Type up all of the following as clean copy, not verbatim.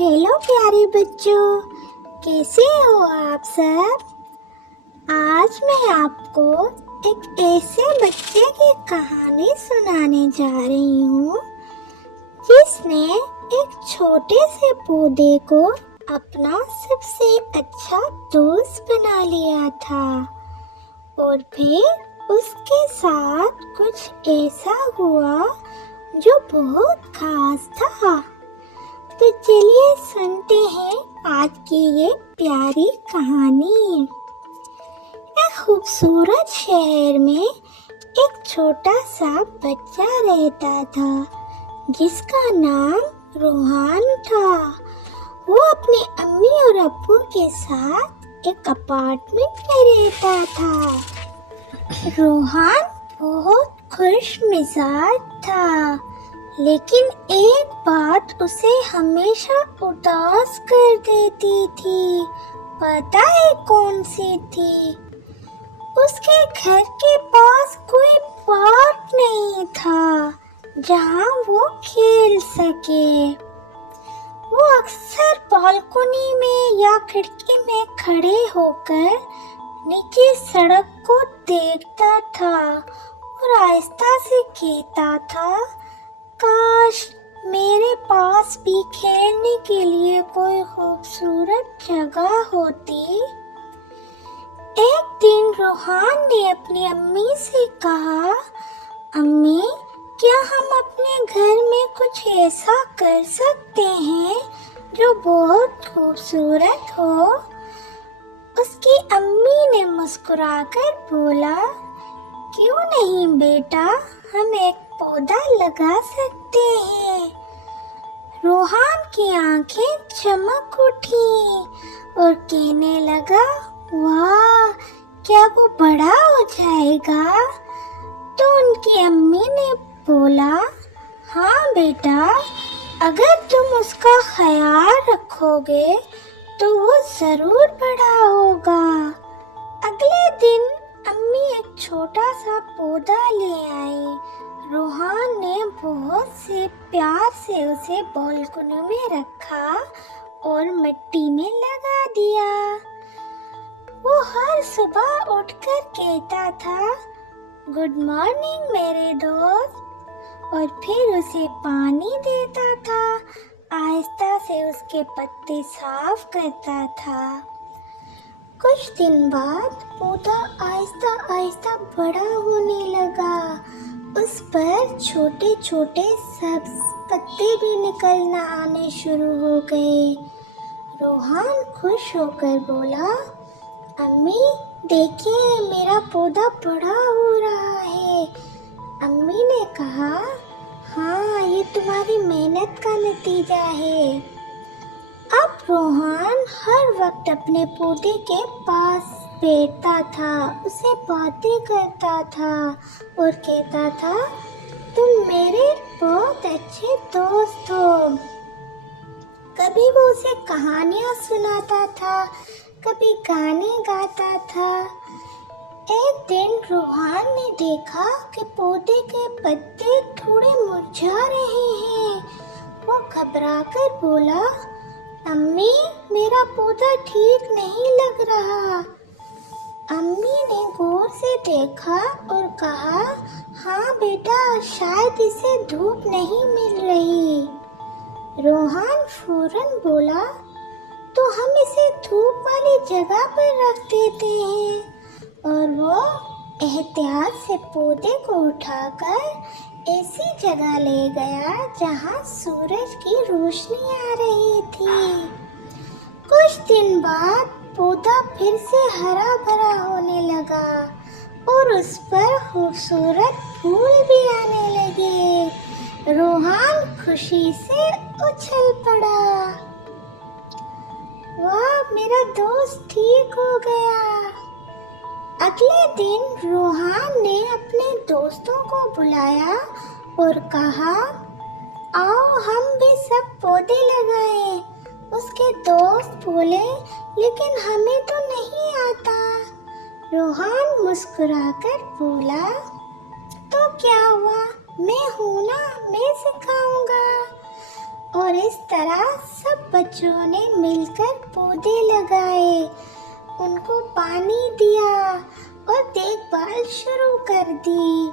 Hello प्यारे बच्चों, कैसे हो आप सब। आज मैं आपको एक ऐसे बच्चे की कहानी सुनाने जा रही हूँ जिसने एक छोटे से पौधे को अपना सबसे अच्छा दोस्त बना लिया था और फिर उसके साथ कुछ ऐसा हुआ जो बहुत खास था। तो चलिए सुनते हैं आज की ये प्यारी कहानी। एक खूबसूरत शहर में एक छोटा सा बच्चा रहता था जिसका नाम रोहान था। वो अपनी अम्मी और अब्बू के साथ एक अपार्टमेंट में रहता था। रोहान बहुत खुश मिजाज था, लेकिन एक बात उसे हमेशा उदास कर देती थी। पता है कौन सी थी? उसके घर के पास कोई पार्क नहीं था जहां वो खेल सके। वो अक्सर बालकनी में या खिड़की में खड़े होकर नीचे सड़क को देखता था और आहिस्ता से कहता था, काश मेरे पास भी खेलने के लिए कोई खूबसूरत जगह होती। एक दिन रोहान ने अपनी अम्मी से कहा, अम्मी, क्या हम अपने घर में कुछ ऐसा कर सकते हैं जो बहुत खूबसूरत हो? उसकी अम्मी ने मुस्कुराकर बोला, क्यों नहीं बेटा, हम एक पौधा लगा सकते हैं। रोहान की आंखें चमक उठी और कहने लगा, वाह, क्या वो बड़ा हो जाएगा? तो उनकी अम्मी ने बोला, हाँ बेटा, अगर तुम उसका ख्याल रखोगे तो वो जरूर बड़ा होगा। अगले दिन अम्मी एक छोटा सा पौधा ले आई। रोहान ने बहुत से प्यार से उसे बालकनी में रखा और मिट्टी में लगा दिया। वो हर सुबह उठकर कहता था, गुड मॉर्निंग मेरे दोस्त, और फिर उसे पानी देता था, आहिस्ता से उसके पत्ते साफ करता था। कुछ दिन बाद पौधा आहिस्ता आहिस्ता बड़ा होने लगा। उस पर छोटे छोटे सब्ज पत्ते भी निकलना आने शुरू हो गए। रोहान खुश होकर बोला, अम्मी देखिए, मेरा पौधा बड़ा हो रहा है। अम्मी ने कहा, हाँ, ये तुम्हारी मेहनत का नतीजा है। अब रोहान हर वक्त अपने पौधे के पास बैठता था, उसे बातें करता था और कहता था, तुम मेरे बहुत अच्छे दोस्त हो। कभी वो उसे कहानियां सुनाता था, कभी गाने गाता था। एक दिन रोहान ने देखा कि पौधे के पत्ते थोड़े मुरझा रहे हैं। वो घबराकर बोला, अम्मी, मेरा पौधा ठीक नहीं लग रहा। अम्मी ने गौर से देखा और कहा, हाँ बेटा, शायद इसे धूप नहीं मिल रही। रोहान फौरन बोला, तो हम इसे धूप वाली जगह पर रख देते हैं। और वो एहतियात से पौधे को उठाकर ऐसी जगह ले गया जहां सूरज की रोशनी आ रही थी। कुछ दिन बाद पौधा फिर से हरा भरा होने लगा और उस पर खूबसूरत फूल भी आने लगे। रोहान खुशी से उछल पड़ा, वाह, मेरा दोस्त ठीक हो गया। अगले दिन रोहान ने अपने दोस्तों को बुलाया और कहा, आओ हम भी सब पौधे लगाएं। उसके दोस्त बोले, लेकिन हमें तो नहीं आता। रोहान मुस्कुराकर बोला, तो क्या हुआ, मैं हूं ना, मैं सिखाऊंगा। और इस तरह सब बच्चों ने मिलकर पौधे लगाए, उनको पानी दिया और देखभाल शुरू कर दी।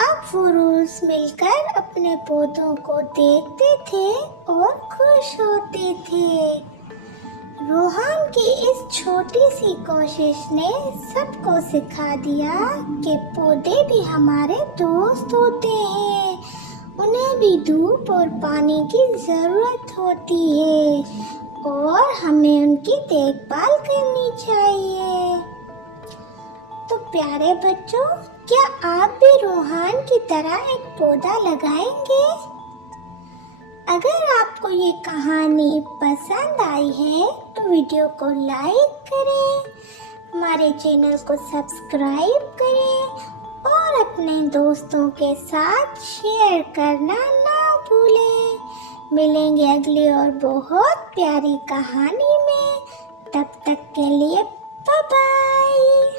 अब वो रोज मिलकर अपने पौधों को देखते थे और खुश होते थे। रोहन की इस छोटी सी कोशिश ने सबको सिखा दिया कि पौधे भी हमारे दोस्त होते हैं, उन्हें भी धूप और पानी की ज़रूरत होती है और हमें उनकी देखभाल करनी चाहिए। तो प्यारे बच्चों, क्या आप भी रोहन की तरह एक पौधा लगाएंगे? अगर आपको ये कहानी पसंद आई है तो वीडियो को लाइक करें, हमारे चैनल को सब्सक्राइब करें और अपने दोस्तों के साथ शेयर करना ना भूलें। मिलेंगे अगली और बहुत प्यारी कहानी में। तब तक के लिए बाय बाय।